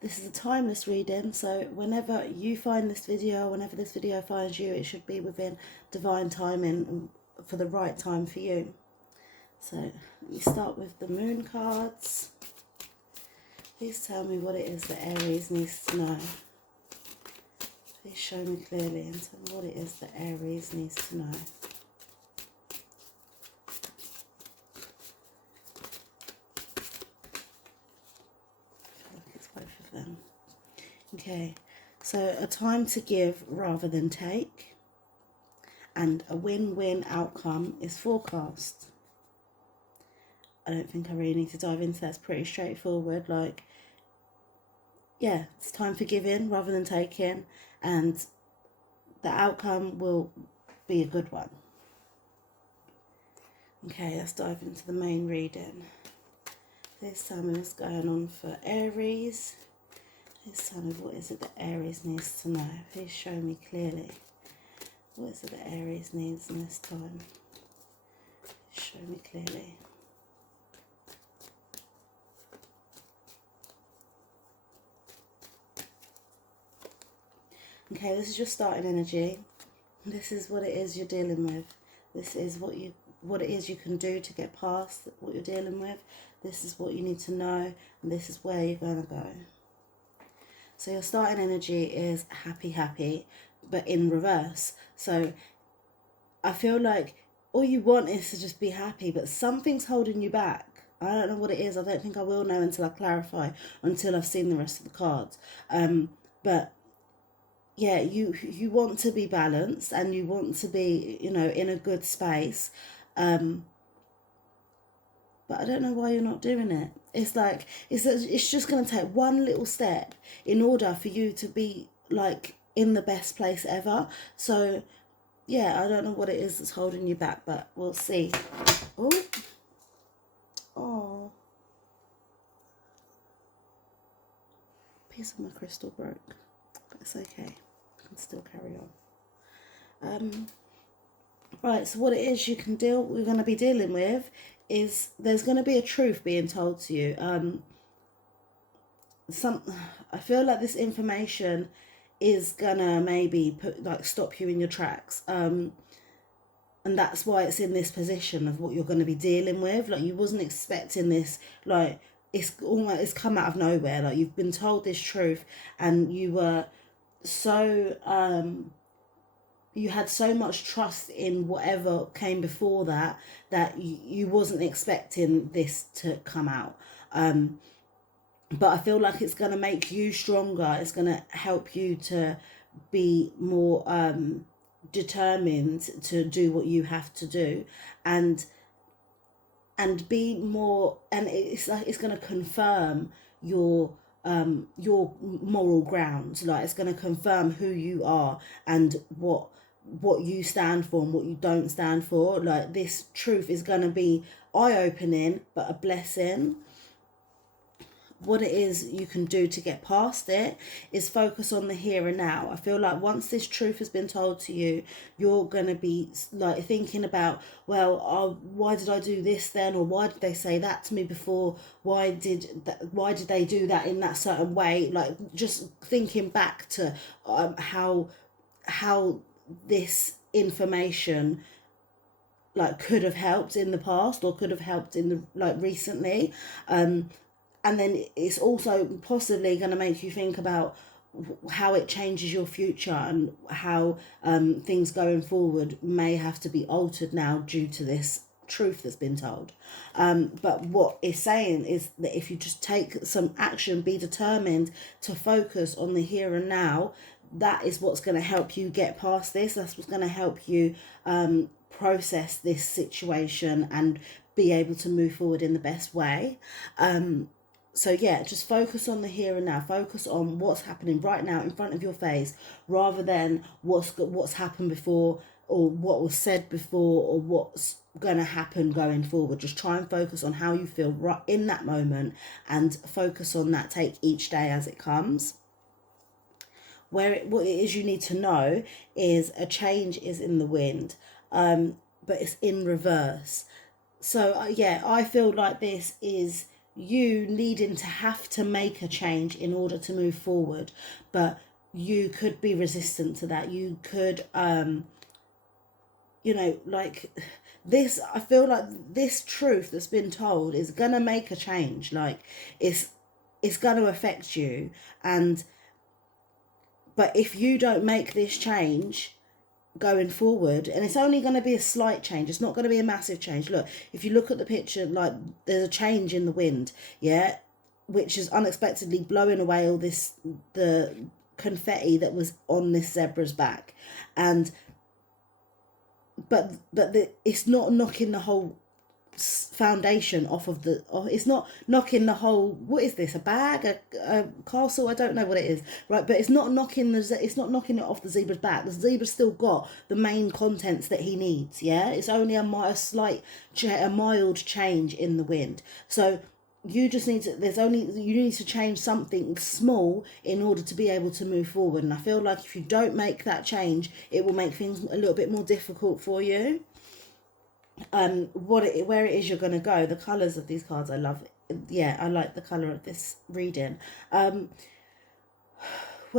This is a timeless reading, so whenever you find this video, whenever this video finds you, it should be within divine timing for the right time for you. So let me start with the moon cards. Please tell me what it is that Aries needs to know. Please show me clearly and tell me what it is that Aries needs to know. Both of them. Okay, so a time to give rather than take, and a win-win outcome is forecast. I don't think I really need to dive into that. It's pretty straightforward. Like, yeah, it's time for giving rather than taking, and the outcome will be a good one. Okay, let's dive into the main reading. Please tell me what's going on for Aries. Please tell me what is it that Aries needs to know. Please show me clearly. What is it that Aries needs in this time? Please show me clearly. Okay, this is your starting energy. This is what it is you're dealing with. This is what it is you can do to get past what you're dealing with. This is what you need to know, and this is where you're going to go. So your starting energy is happy, but in reverse. So I feel like all you want is to just be happy, but something's holding you back. I don't know what it is. I don't think I will know until I clarify, until I've seen the rest of the cards. But yeah, you want to be balanced and you want to be, you know, in a good space. But I don't know why you're not doing it. It's like, it's just going to take one little step in order for you to be, like, in the best place ever. So, yeah, I don't know what it is that's holding you back, but we'll see. Oh. Piece of my crystal broke. But it's okay. I can still carry on. Right, so what it is we're going to be dealing with is there's going to be a truth being told to you. I feel like this information is gonna maybe stop you in your tracks. And that's why it's in this position of what you're going to be dealing with. Like, you wasn't expecting this. Like, it's come out of nowhere. Like, you've been told this truth and you were so you had so much trust in whatever came before that you wasn't expecting this to come out. But I feel like it's going to make you stronger. It's going to help you to be more determined to do what you have to do, and be more, and it's going to confirm your moral ground. Like, it's going to confirm who you are and what you stand for and what you don't stand for. Like, this truth is going to be eye-opening but a blessing. What it is you can do to get past it is focus on the here and now. I feel like once this truth has been told to you, you're going to be like thinking about, well, why did I do this then? Or why did they say that to me before? Why did they do that in that certain way? Like, just thinking back to how this information could have helped in the past or could have helped in the recently. And then it's also possibly going to make you think about how it changes your future and how things going forward may have to be altered now due to this truth that's been told. But what it's saying is that if you just take some action, be determined to focus on the here and now, that is what's going to help you get past this. That's what's going to help you process this situation and be able to move forward in the best way. So yeah, just focus on the here and now. Focus on what's happening right now in front of your face, rather than what's happened before or what was said before or what's going to happen going forward. Just try and focus on how you feel right in that moment and focus on that. Take each day as it comes. What it is you need to know is a change is in the wind, but it's in reverse. So yeah, I feel like this is you needing to have to make a change in order to move forward, but you could be resistant to that. You could you know, like this, I feel like this truth that's been told is gonna make a change. Like it's gonna affect you. And but if you don't make this change going forward, and it's only going to be a slight change, it's not going to be a massive change. Look, if you look at the picture, like there's a change in the wind, yeah, which is unexpectedly blowing away all this, the confetti that was on this zebra's back. And it's not knocking the whole foundation off of the, it's not knocking the whole, what is this, a bag, a castle, I don't know what it is, right? But it's not knocking it off the zebra's back. The zebra's still got the main contents that he needs. Yeah, it's only a mild change in the wind. So you just need to, you need to change something small in order to be able to move forward. And I feel like if you don't make that change, it will make things a little bit more difficult for you. Where it is you're going to go, the colors of these cards, I love it. Yeah, I like the color of this reading. Where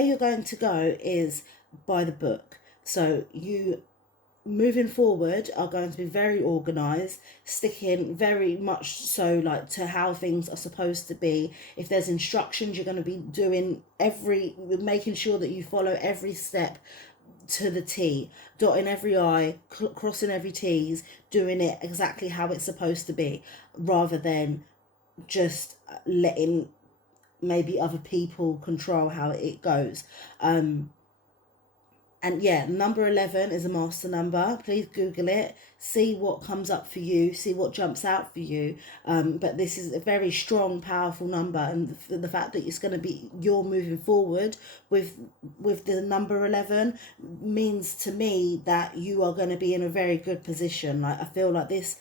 you're going to go is by the book. So you, moving forward, are going to be very organized, sticking very much so like to how things are supposed to be. If there's instructions, you're going to be doing making sure that you follow every step to the T, dotting every I, crossing every T's, doing it exactly how it's supposed to be, rather than just letting maybe other people control how it goes. And yeah, number 11 is a master number. Please Google it. See what comes up for you. See what jumps out for you. But this is a very strong, powerful number. And the fact that it's going to be, you're moving forward with the number 11 means to me that you are going to be in a very good position. Like, I feel like this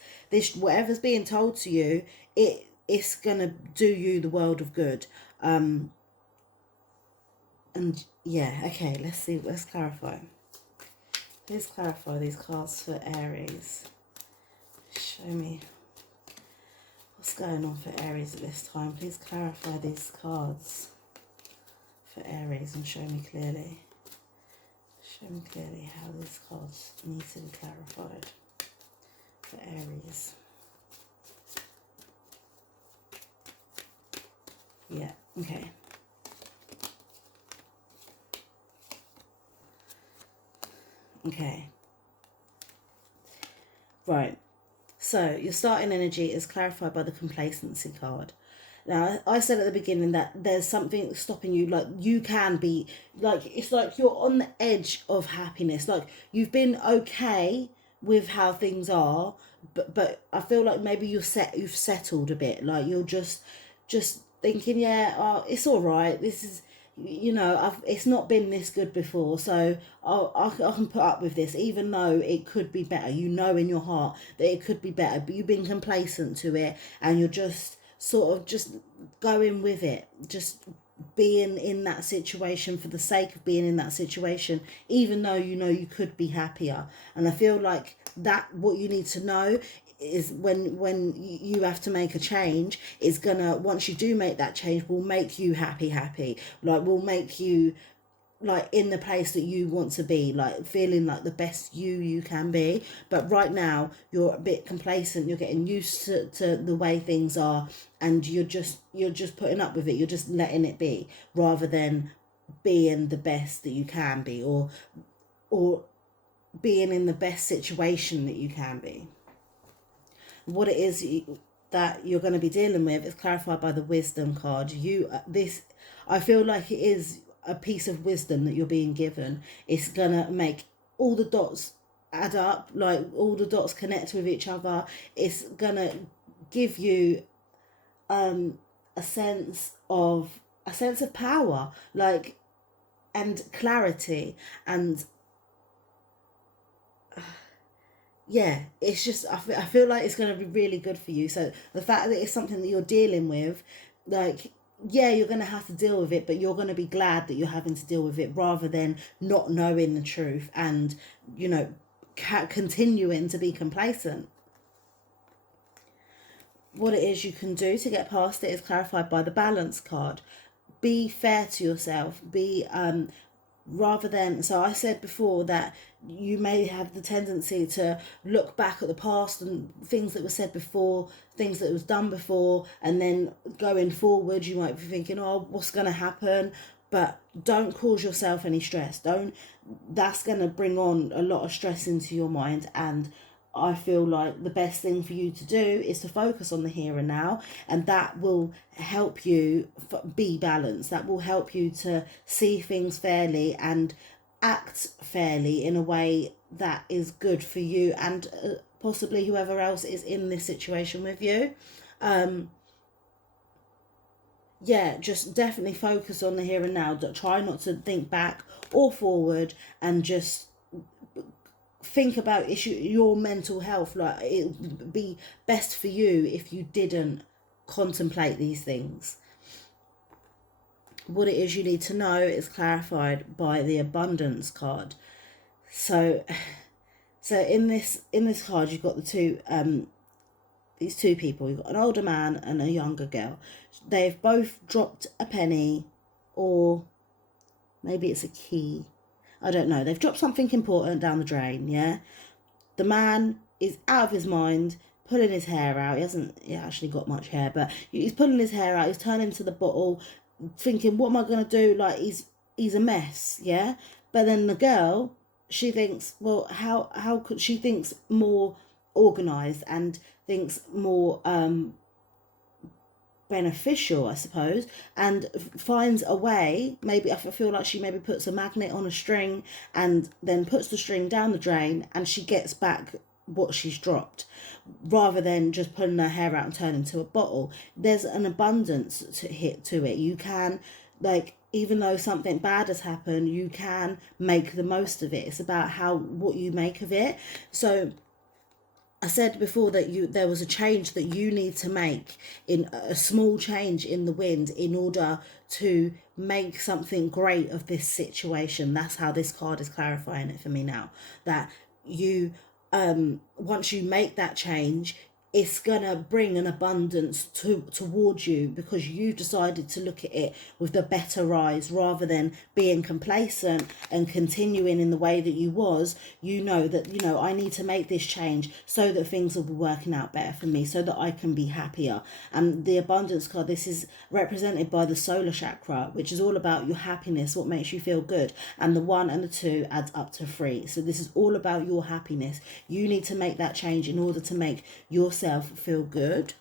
whatever's being told to you, it's going to do you the world of good. And yeah, okay, let's clarify. Please clarify these cards for Aries. Show me what's going on for Aries at this time. Please clarify these cards for Aries and show me clearly. Show me clearly how these cards need to be clarified for Aries. Yeah, okay. Okay. Right. So your starting energy is clarified by the complacency card. Now, I said at the beginning that there's something stopping you. Like, you can be, like, it's like you're on the edge of happiness. Like, you've been okay with how things are, but I feel like maybe you've settled a bit. Like, you're just thinking, yeah, it's all right. This is, you know, it's not been this good before, so I can put up with this, even though it could be better. You know in your heart that it could be better, but you've been complacent to it, and you're just sort of just going with it, just being in that situation for the sake of being in that situation, even though you know you could be happier. And I feel like that, what you need to know is when you have to make a change, is gonna, once you do make that change, will make you happy, like will make you like in the place that you want to be, like feeling like the best you can be. But right now you're a bit complacent, you're getting used to the way things are, and you're just putting up with it, you're just letting it be, rather than being the best that you can be, or being in the best situation that you can be. What it is that you're going to be dealing with is clarified by the wisdom card. I feel like it is a piece of wisdom that you're being given. It's going to make all the dots add up, like all the dots connect with each other. It's going to give you a sense of power, like, and clarity, and yeah, it's just, I feel like it's going to be really good for you. So the fact that it's something that you're dealing with, like, yeah, you're going to have to deal with it, but you're going to be glad that you're having to deal with it, rather than not knowing the truth and, you know, continuing to be complacent. what it is you can do to get past it is clarified by the balance card. Be fair to yourself. Be rather than, so I said before that you may have the tendency to look back at the past and things that were said before, things that was done before, and then going forward you might be thinking, oh, what's going to happen? But don't cause yourself any stress. Don't, that's going to bring on a lot of stress into your mind. And I feel like the best thing for you to do is to focus on the here and now, and that will help you be balanced. That will help you to see things fairly and act fairly in a way that is good for you and possibly whoever else is in this situation with you. Yeah, just definitely focus on the here and now. Try not to think back or forward, and just think about your mental health. Like, it would be best for you if you didn't contemplate these things. What it is you need to know is clarified by the abundance card. So in this card you've got the two these two people. You've got an older man and a younger girl. They've both dropped a penny, or maybe it's a key. I don't know. They've dropped something important down the drain, yeah? The man is out of his mind, pulling his hair out. He hasn't actually got much hair, but he's pulling his hair out. He's turning to the bottle, thinking, what am I going to do? Like, he's a mess, yeah? But then the girl, she thinks, well, how could she thinks more organised and thinks more beneficial, I suppose, and finds a way. Maybe I feel like she maybe puts a magnet on a string and then puts the string down the drain, and she gets back what she's dropped, rather than just pulling her hair out and turning into a bottle. There's an abundance to it. You can, like, even though something bad has happened, you can make the most of it. It's about what you make of it. So I said before that there was a change that you need to make, in a small change in the wind, in order to make something great of this situation. That's how this card is clarifying it for me now. That you, once you make that change, it's gonna bring an abundance towards you, because you decided to look at it with the better eyes, rather than being complacent and continuing in the way that you was. You know that, I need to make this change so that things will be working out better for me, so that I can be happier. And the abundance card, this is represented by the solar chakra, which is all about your happiness, what makes you feel good. And the 1 and the 2 adds up to 3. So this is all about your happiness. You need to make that change in order to make yourself feel good.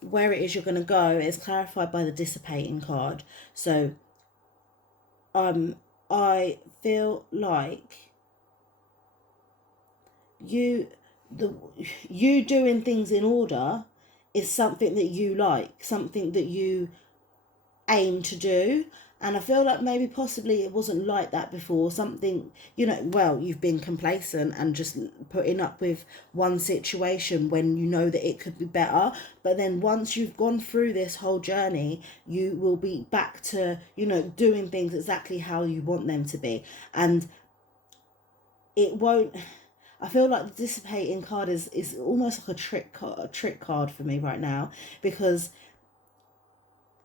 Where it is you're going to go is clarified by the dissipating card. So I feel like you doing things in order is something that you like, something that you aim to do. And I feel like maybe possibly it wasn't like that before. Something, you've been complacent and just putting up with one situation when you know that it could be better. But then once you've gone through this whole journey, you will be back to, doing things exactly how you want them to be. And it won't, I feel like the dissipating card is almost like a trick card for me right now, because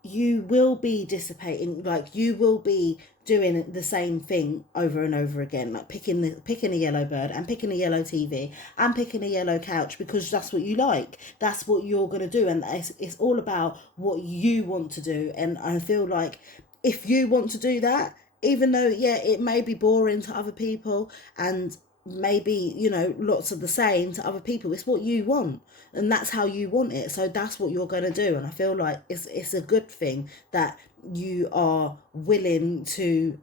you will be dissipating, like you will be doing the same thing over and over again, like picking a yellow bird and picking a yellow TV and picking a yellow couch, because that's what you like, that's what you're going to do. And it's all about what you want to do. And I feel like if you want to do that, even though it may be boring to other people, and maybe lots of the same to other people, it's what you want, and that's how you want it, so that's what you're going to do. And I feel like it's a good thing that you are willing to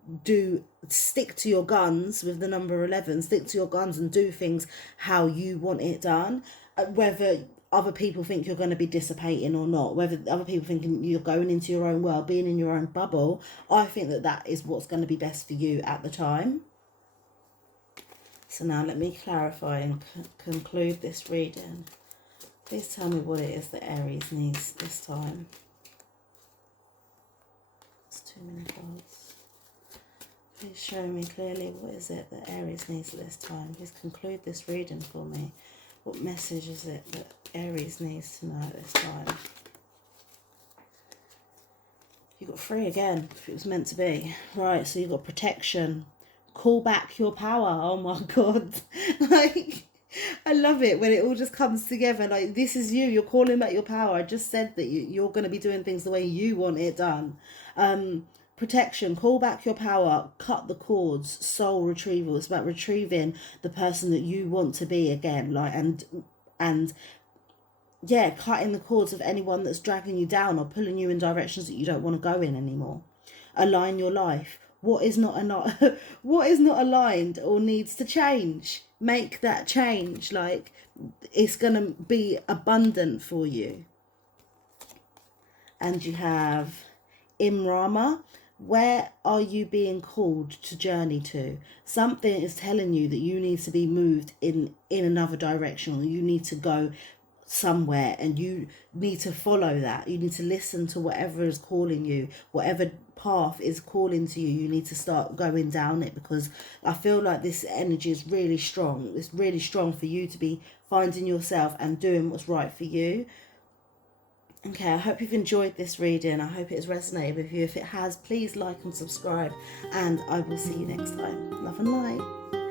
stick to your guns with the number 11, stick to your guns and do things how you want it done, whether other people think you're going to be dissipating or not, whether other people thinking you're going into your own world, being in your own bubble. I think that is what's going to be best for you at the time. So now let me clarify and conclude this reading. Please tell me what it is that Aries needs this time. It's too many cards. Please show me clearly what is it that Aries needs this time. Please conclude this reading for me. What message is it that Aries needs to know at this time? You got 3 again, if it was meant to be. Right, so you got protection. Call back your power. Oh my God. Like, I love it when it all just comes together. Like, this is you. You're calling back your power. I just said that you're going to be doing things the way you want it done. Protection. Call back your power. Cut the cords. Soul retrieval. It's about retrieving the person that you want to be again. Like, and yeah, cutting the cords of anyone that's dragging you down or pulling you in directions that you don't want to go in anymore. Align your life. What is not what is not aligned or needs to change? Make that change. Like, it's gonna be abundant for you. And you have Imrama. Where are you being called to journey to? Something is telling you that you need to be moved in another direction, or you need to go somewhere, and you need to follow that. You need to listen to whatever is calling you, whatever path is calling to you. You need to start going down it, because I feel like this energy is really strong. It's really strong for you to be finding yourself and doing what's right for you. Okay, I hope you've enjoyed this reading. I hope it has resonated with you. If it has, please like and subscribe, and I will see you next time. Love and light.